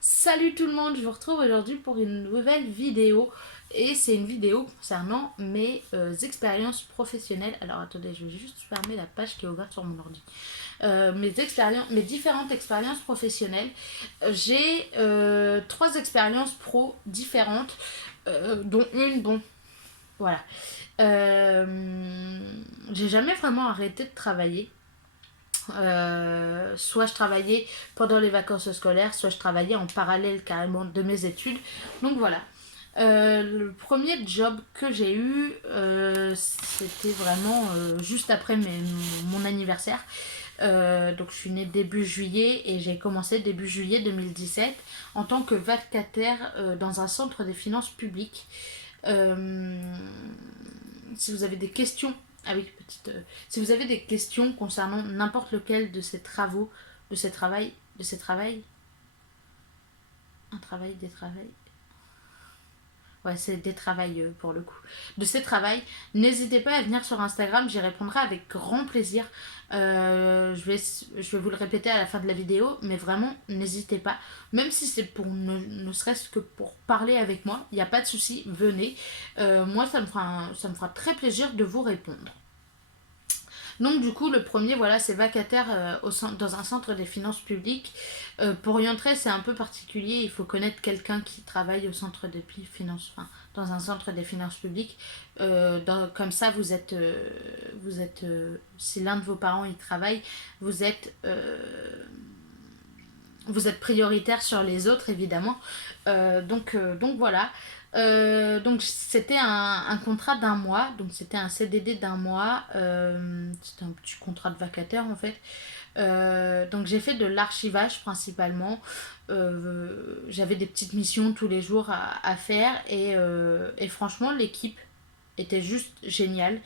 Salut tout le monde, je vous retrouve aujourd'hui pour une nouvelle vidéo et c'est une vidéo concernant mes expériences professionnelles. Alors attendez, je vais juste fermer la page qui est ouverte sur mon ordi. Mes différentes expériences professionnelles. J'ai trois expériences pro différentes, dont une, bon, voilà. J'ai jamais vraiment arrêté de travailler. Soit je travaillais pendant les vacances scolaires, soit je travaillais en parallèle carrément de mes études. Donc voilà. Le premier job que j'ai eu, c'était vraiment juste après mon anniversaire. Donc je suis née début juillet et j'ai commencé début juillet 2017 en tant que vacataire dans un centre des finances publiques. Euh, si vous avez des questions, ah oui, si vous avez des questions concernant n'importe lequel de ces travaux, de ces travails, un travail, des travails, ouais, c'est des travails pour le coup. De ces travails, n'hésitez pas à venir sur Instagram, j'y répondrai avec grand plaisir. Je vais vous le répéter à la fin de la vidéo, mais vraiment, n'hésitez pas. Même si c'est pour ne serait-ce que pour parler avec moi, il n'y a pas de souci, venez. Moi, ça me fera très plaisir de vous répondre. Donc du coup, le premier, voilà, c'est vacataire dans un centre des finances publiques. Pour y entrer, c'est un peu particulier. Il faut connaître quelqu'un qui travaille au centre des finances, enfin, dans un centre des finances publiques. Comme ça, si l'un de vos parents y travaille, vous êtes, euh, vous êtes prioritaire sur les autres, évidemment. Donc voilà. Donc c'était un contrat d'un mois, donc c'était un CDD d'un mois, c'était un petit contrat de vacataire en fait. Donc j'ai fait de l'archivage principalement. J'avais des petites missions tous les jours à faire et franchement l'équipe était juste géniale.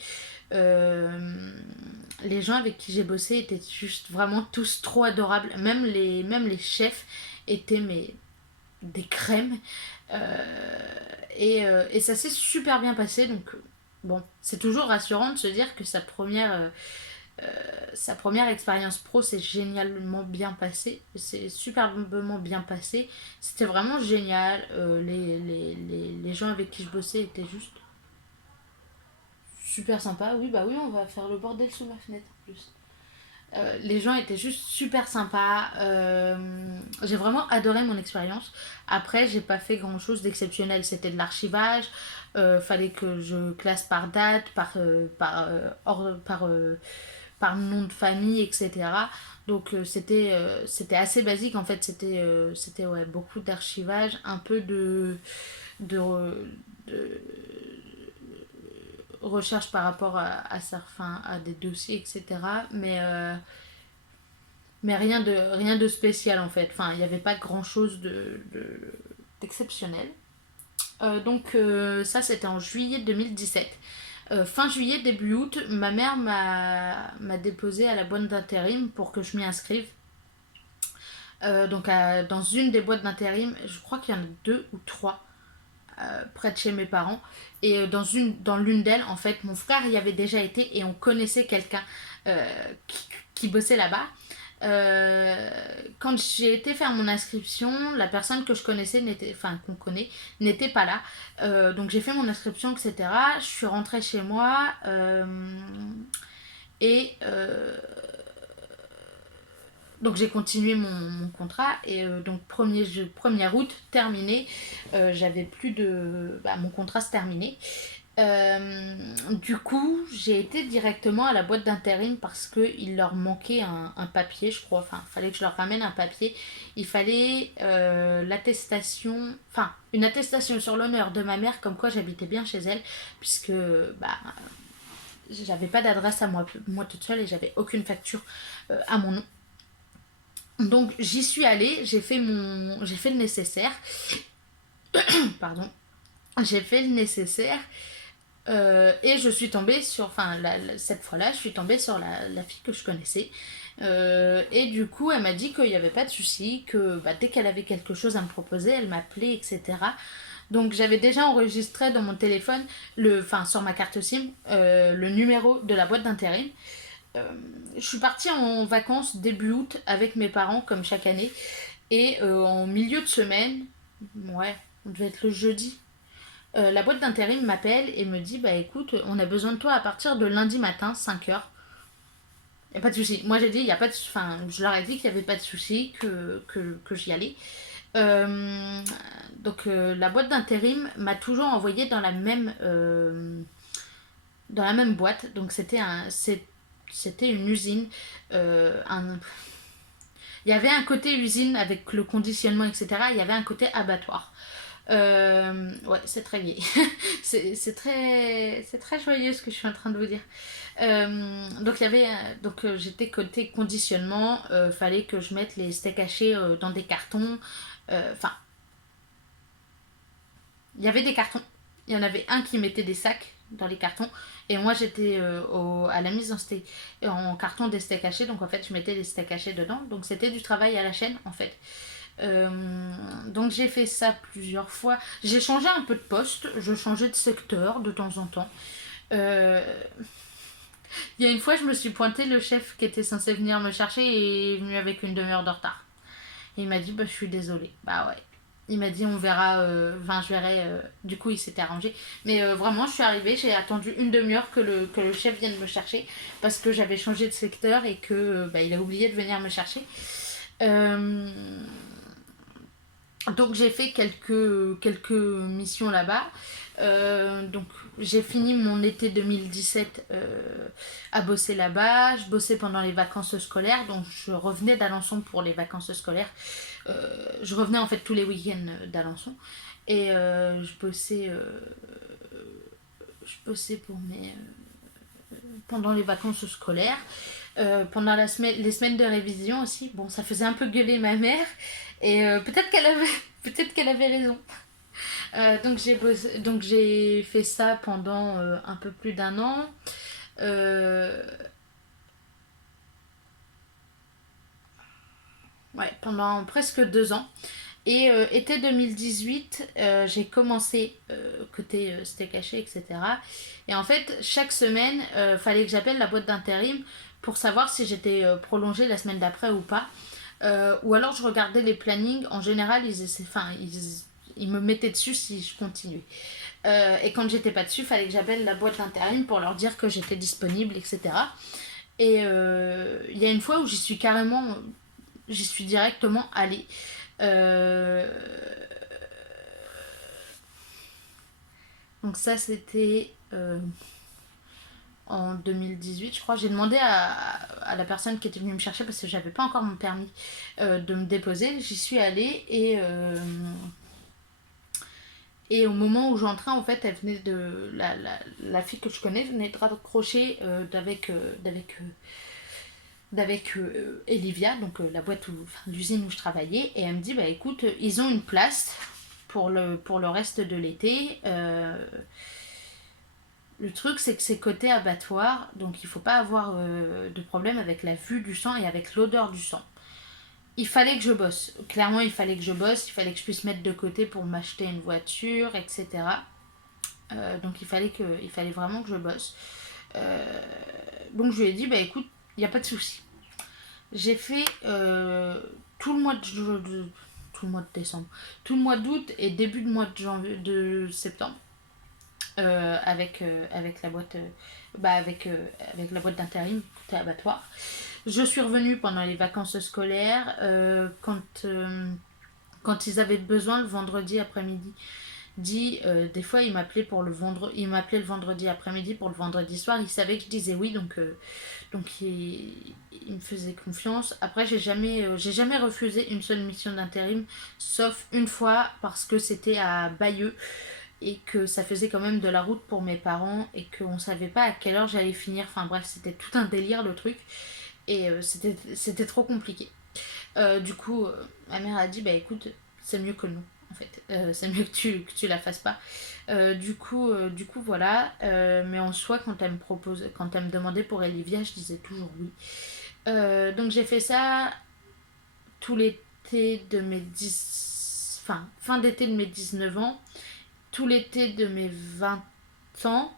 Euh, les gens avec qui j'ai bossé étaient juste vraiment tous trop adorables. Même les chefs étaient des crèmes. Et ça s'est super bien passé. Donc, bon, c'est toujours rassurant de se dire que sa première expérience pro s'est génialement bien passée. C'est superbement bien passé. C'était vraiment génial. Les gens avec qui je bossais étaient juste super sympas. Oui, bah oui, on va faire le bordel sous ma fenêtre en plus. Les gens étaient juste super sympas. J'ai vraiment adoré mon expérience. Après, j'ai pas fait grand chose d'exceptionnel. C'était de l'archivage. Fallait que je classe par date, par nom de famille, etc. Donc c'était assez basique en fait. C'était ouais, beaucoup d'archivage, un peu de, de recherche par rapport à des dossiers, etc. Mais rien de spécial en fait. Enfin, il n'y avait pas grand chose d'exceptionnel. Ça, c'était en juillet 2017. Fin juillet, début août, ma mère m'a déposé à la boîte d'intérim pour que je m'y inscrive. Dans une des boîtes d'intérim, je crois qu'il y en a deux ou trois près de chez mes parents. Et dans l'une d'elles, en fait, mon frère y avait déjà été et on connaissait quelqu'un qui bossait là-bas. Quand j'ai été faire mon inscription, la personne que je connaissais, qu'on connaît, n'était pas là. Donc j'ai fait mon inscription, etc. Je suis rentrée chez moi et donc j'ai continué mon contrat et donc 1er août terminé, j'avais plus de... Bah, mon contrat se terminait. Du coup, j'ai été directement à la boîte d'intérim parce qu'il leur manquait un papier, je crois. Enfin, il fallait que je leur ramène un papier. Il fallait une attestation sur l'honneur de ma mère, comme quoi j'habitais bien chez elle, puisque bah, j'avais pas d'adresse à moi toute seule et j'avais aucune facture à mon nom. Donc j'y suis allée, j'ai fait le nécessaire. Pardon. J'ai fait le nécessaire. Et je suis tombée sur, cette fois-là, je suis tombée sur la fille que je connaissais. Et du coup, elle m'a dit qu'il n'y avait pas de souci, que bah, dès qu'elle avait quelque chose à me proposer, elle m'appelait, etc. Donc j'avais déjà enregistré dans mon téléphone, sur ma carte SIM, le numéro de la boîte d'intérim. Je suis partie en vacances début août avec mes parents, comme chaque année. Et en milieu de semaine, ouais, on devait être le jeudi, la boîte d'intérim m'appelle et me dit bah écoute, on a besoin de toi à partir de lundi matin, 5 heures. Y a pas de souci. Moi j'ai dit, y a pas de. Enfin, je leur ai dit qu'il n'y avait pas de souci, que j'y allais. Euh, donc la boîte d'intérim m'a toujours envoyé dans la même boîte. Donc c'était une usine. Il y avait un côté usine avec le conditionnement, etc. Il y avait un côté abattoir. Ouais, c'est très gai. C'est très joyeux ce que je suis en train de vous dire. Donc il y avait j'étais côté conditionnement. Fallait que je mette les steaks hachés dans des cartons. Enfin, il y avait des cartons. Il y en avait un qui mettait des sacs dans les cartons. Et moi, j'étais à la mise en carton des steaks hachés. Donc, en fait, je mettais des steaks hachés dedans. Donc, c'était du travail à la chaîne, en fait. Euh, donc, j'ai fait ça plusieurs fois. J'ai changé un peu de poste. Je changeais de secteur de temps en temps. Euh, il y a une fois, je me suis pointée. Le chef qui était censé venir me chercher est venu avec une demi-heure de retard. Et il m'a dit, bah, je suis désolée. Bah ouais. Il m'a dit, on verra, enfin, je verrai. Du coup, il s'était arrangé. Mais vraiment, je suis arrivée, j'ai attendu une demi-heure que le chef vienne me chercher parce que j'avais changé de secteur et que bah, il a oublié de venir me chercher. Euh, donc, j'ai fait quelques missions là-bas. Donc, j'ai fini mon été 2017 à bosser là-bas. Je bossais pendant les vacances scolaires, donc je revenais d'Alençon pour les vacances scolaires. Je revenais en fait tous les week-ends d'Alençon et je bossais pendant les vacances scolaires. Pendant les semaines de révision aussi, bon, ça faisait un peu gueuler ma mère et peut-être qu'elle avait raison. Donc j'ai fait ça pendant un peu plus d'un an. Euh, ouais, pendant presque 2 ans. Et été 2018, j'ai commencé côté steak haché, etc. Et en fait, chaque semaine, fallait que j'appelle la boîte d'intérim pour savoir si j'étais prolongée la semaine d'après ou pas. Ou alors je regardais les plannings. En général, ils me mettaient dessus si je continuais. Et quand j'étais pas dessus, fallait que j'appelle la boîte d'intérim pour leur dire que j'étais disponible, etc. Et il y a une fois où j'y suis directement allée. Euh, donc ça c'était en 2018 je crois. J'ai demandé à la personne qui était venue me chercher parce que j'avais pas encore mon permis de me déposer. J'y suis allée et au moment où j'entrais en fait elle venait de la fille que je connais venait de raccrocher d'avec Elivia, donc la boîte l'usine où je travaillais, et elle me dit bah écoute, ils ont une place pour le reste de l'été. Le truc c'est que c'est côté abattoir, donc il faut pas avoir de problème avec la vue du sang et avec l'odeur du sang. Il fallait que je bosse, clairement il fallait que je bosse, il fallait que je puisse mettre de côté pour m'acheter une voiture, etc. Donc il fallait vraiment que je bosse. Donc je lui ai dit bah écoute, il n'y a pas de souci. J'ai fait tout le mois tout le mois de décembre, tout le mois d'août et début de mois de septembre avec la boîte avec la boîte d'intérim côté abattoir. Je suis revenue pendant les vacances scolaires quand ils avaient besoin le vendredi après-midi. Des fois il m'appelait le vendredi après-midi pour le vendredi soir. Il savait que je disais oui, donc il me faisait confiance. Après j'ai jamais refusé une seule mission d'intérim, sauf une fois parce que c'était à Bayeux et que ça faisait quand même de la route pour mes parents et qu'on savait pas à quelle heure j'allais finir. Enfin bref, c'était tout un délire le truc et c'était trop compliqué. Du coup, ma mère a dit bah écoute, c'est mieux que non. En fait, c'est mieux que tu la fasses pas. Du coup voilà. Mais en soi, quand elle me demandait pour Olivia, je disais toujours oui. Donc j'ai fait ça tout l'été de mes 10. Enfin, fin d'été de mes 19 ans, tout l'été de mes 20 ans.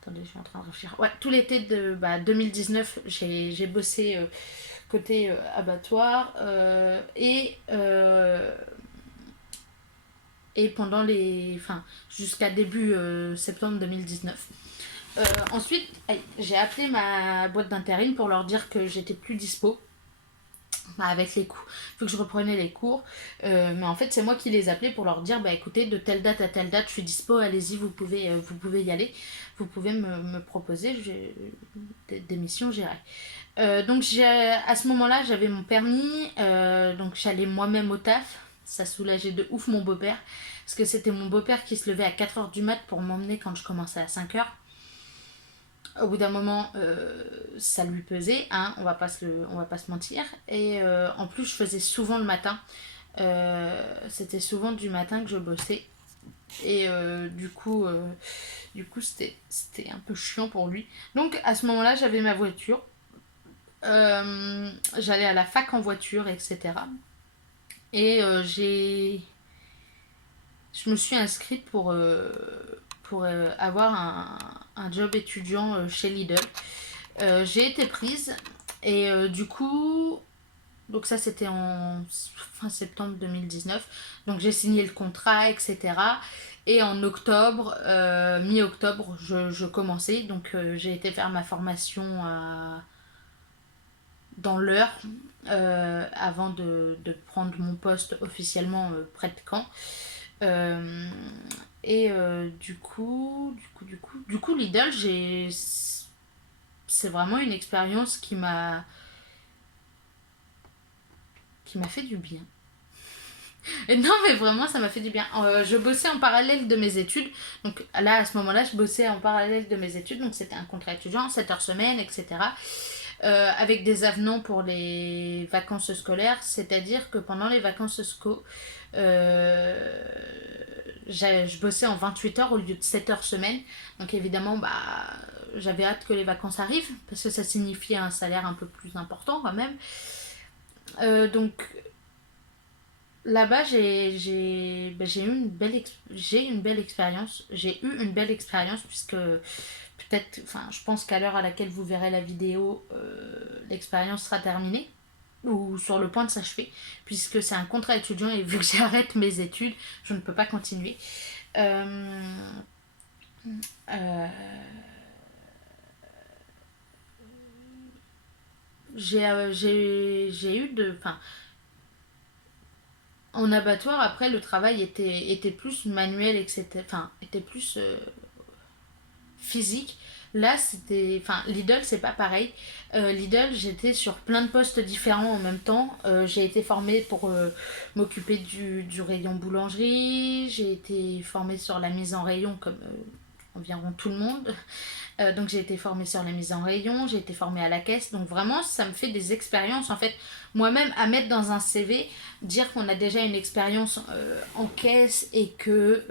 Attendez, je suis en train de réfléchir. Ouais, tout l'été de 2019, j'ai bossé côté abattoir. Et pendant les... Enfin, jusqu'à début septembre 2019. Ensuite, j'ai appelé ma boîte d'intérim pour leur dire que j'étais plus dispo. Bah, avec les cours, il faut que je reprenais les cours. Mais en fait, c'est moi qui les appelais pour leur dire, bah écoutez, de telle date à telle date, je suis dispo, allez-y, vous pouvez y aller. Vous pouvez me proposer des missions, j'irai. Donc à ce moment-là, j'avais mon permis, donc j'allais moi-même au taf. Ça soulageait de ouf mon beau-père, parce que c'était mon beau-père qui se levait à 4h du mat pour m'emmener quand je commençais à 5h. Au bout d'un moment, ça lui pesait, hein, on va pas se mentir. Et en plus, je faisais souvent le matin. C'était souvent du matin que je bossais. Et du coup c'était un peu chiant pour lui. Donc à ce moment-là, j'avais ma voiture. J'allais à la fac en voiture, etc. Et je me suis inscrite pour avoir un job étudiant chez Lidl. J'ai été prise et du coup, donc ça c'était en fin septembre 2019, donc j'ai signé le contrat, etc. Et en octobre, mi-octobre, je commençais, donc j'ai été faire ma formation dans l'heure avant de prendre mon poste officiellement près de Caen. Et du coup, Lidl, c'est vraiment une expérience qui m'a fait du bien. Et non, mais vraiment, ça m'a fait du bien. Je bossais en parallèle de mes études. Donc là, à ce moment-là, je bossais en parallèle de mes études. Donc c'était un contrat étudiant, 7 heures semaine, etc. Avec des avenants pour les vacances scolaires. C'est-à-dire que pendant les vacances scolaires, je bossais en 28 heures au lieu de 7 heures semaine. Donc évidemment, bah, j'avais hâte que les vacances arrivent. Parce que ça signifiait un salaire un peu plus important quand même. Donc là-bas, j'ai eu une belle expérience. J'ai eu une belle expérience puisque peut-être, enfin, je pense qu'à l'heure à laquelle vous verrez la vidéo, l'expérience sera terminée ou sur le point de s'achever puisque c'est un contrat étudiant et vu que j'arrête mes études, je ne peux pas continuer. Euh, euh, j'ai eu de... Enfin, en abattoir, après, le travail était plus manuel, etc. Enfin, était plus physique. Là, c'était... Enfin, Lidl, c'est pas pareil. Lidl, j'étais sur plein de postes différents en même temps. J'ai été formée pour m'occuper du rayon boulangerie. J'ai été formée sur la mise en rayon, comme environ tout le monde. Donc j'ai été formée sur la mise en rayon, j'ai été formée à la caisse. Donc vraiment, ça me fait des expériences, en fait, moi-même à mettre dans un CV, dire qu'on a déjà une expérience en caisse et que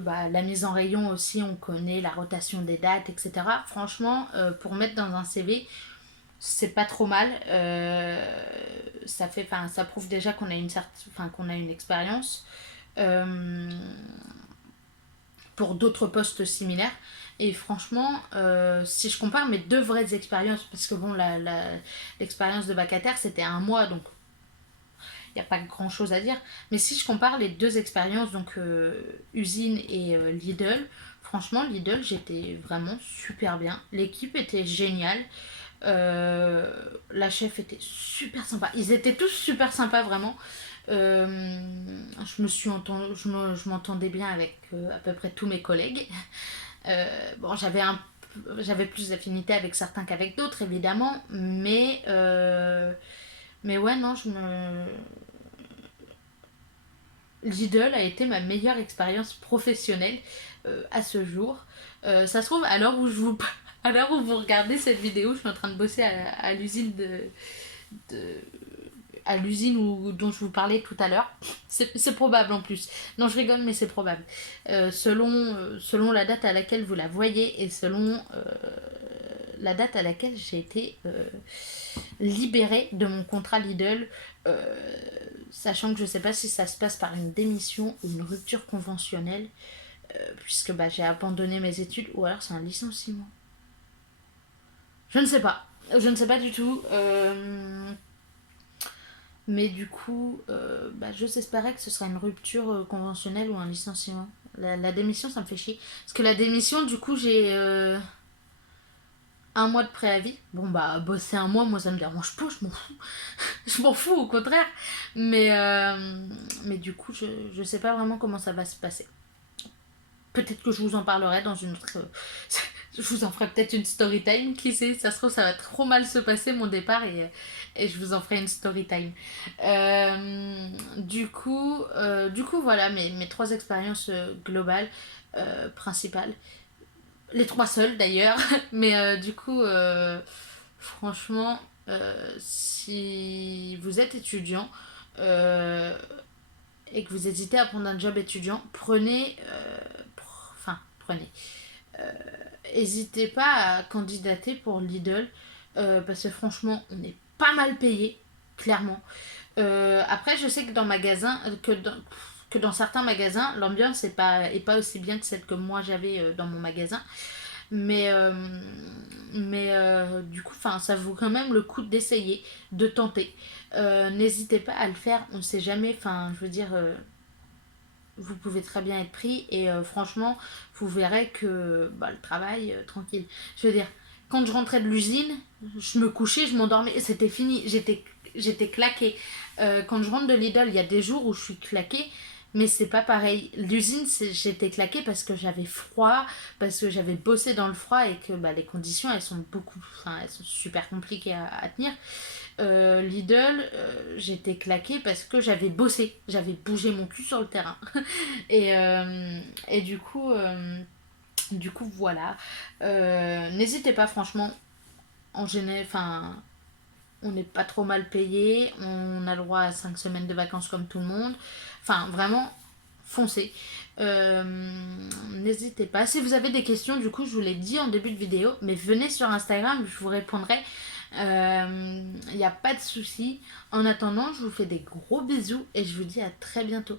bah, la mise en rayon aussi, on connaît la rotation des dates, etc. Franchement, pour mettre dans un CV, c'est pas trop mal. Ça prouve déjà qu'on a qu'on a une expérience. Euh, pour d'autres postes similaires. Et franchement, si je compare mes deux vraies expériences, parce que bon, l'expérience de vacataire, c'était 1 mois, donc il n'y a pas grand chose à dire. Mais si je compare les deux expériences, donc usine et Lidl, franchement, Lidl, j'étais vraiment super bien. L'équipe était géniale. La chef était super sympa. Ils étaient tous super sympas, vraiment. Je m'entendais bien avec à peu près tous mes collègues. Bon, j'avais plus d'affinité avec certains qu'avec d'autres, évidemment, mais ouais, non, Lidl a été ma meilleure expérience professionnelle à ce jour. Ça se trouve, à l'heure où vous regardez cette vidéo, je suis en train de bosser à l'usine de à l'usine dont je vous parlais tout à l'heure. C'est probable en plus. Non, je rigole, mais c'est probable. Selon la date à laquelle vous la voyez et selon la date à laquelle j'ai été libérée de mon contrat Lidl, sachant que je ne sais pas si ça se passe par une démission ou une rupture conventionnelle, puisque bah, j'ai abandonné mes études, ou alors c'est un licenciement. Je ne sais pas. Je ne sais pas du tout. Mais du coup, j'ose espérer que ce sera une rupture conventionnelle ou un licenciement. La démission, ça me fait chier. Parce que la démission, du coup, j'ai un mois de préavis. Bon, bah, bosser un mois, moi, ça me dérange pas, je m'en fous. Je m'en fous, au contraire. Mais du coup, je sais pas vraiment comment ça va se passer. Peut-être que je vous en parlerai dans une autre. Je vous en ferai peut-être une story time, qui sait, ça se trouve ça va trop mal se passer mon départ et je vous en ferai une story time. Du coup voilà mes trois expériences globales, principales. Les trois seules d'ailleurs, mais franchement, si vous êtes étudiant euh, et que vous hésitez à prendre un job étudiant, prenez. N'hésitez pas à candidater pour Lidl parce que franchement, on est pas mal payé, clairement. Après, je sais que dans certains magasins, l'ambiance est pas aussi bien que celle que moi j'avais dans mon magasin. Mais du coup, ça vaut quand même le coup d'essayer, de tenter. N'hésitez pas à le faire, on ne sait jamais. Je veux dire, vous pouvez très bien être pris et franchement, vous verrez que le travail, tranquille. Je veux dire, quand je rentrais de l'usine, je me couchais, je m'endormais, c'était fini, j'étais claquée. Quand je rentre de Lidl, il y a des jours où je suis claquée, mais c'est pas pareil. L'usine, j'étais claquée parce que j'avais froid, parce que j'avais bossé dans le froid et que les conditions, elles sont super compliquées à tenir. Lidl, j'étais claquée parce que j'avais bossé, j'avais bougé mon cul sur le terrain. Et du coup, voilà. N'hésitez pas, franchement, on n'est pas trop mal payé, on a le droit à 5 semaines de vacances comme tout le monde. Vraiment, foncez. Euh, N'hésitez pas. Si vous avez des questions, du coup, je vous l'ai dit en début de vidéo, mais venez sur Instagram, je vous répondrai. Il n'y a pas de souci. En attendant, je vous fais des gros bisous et je vous dis à très bientôt.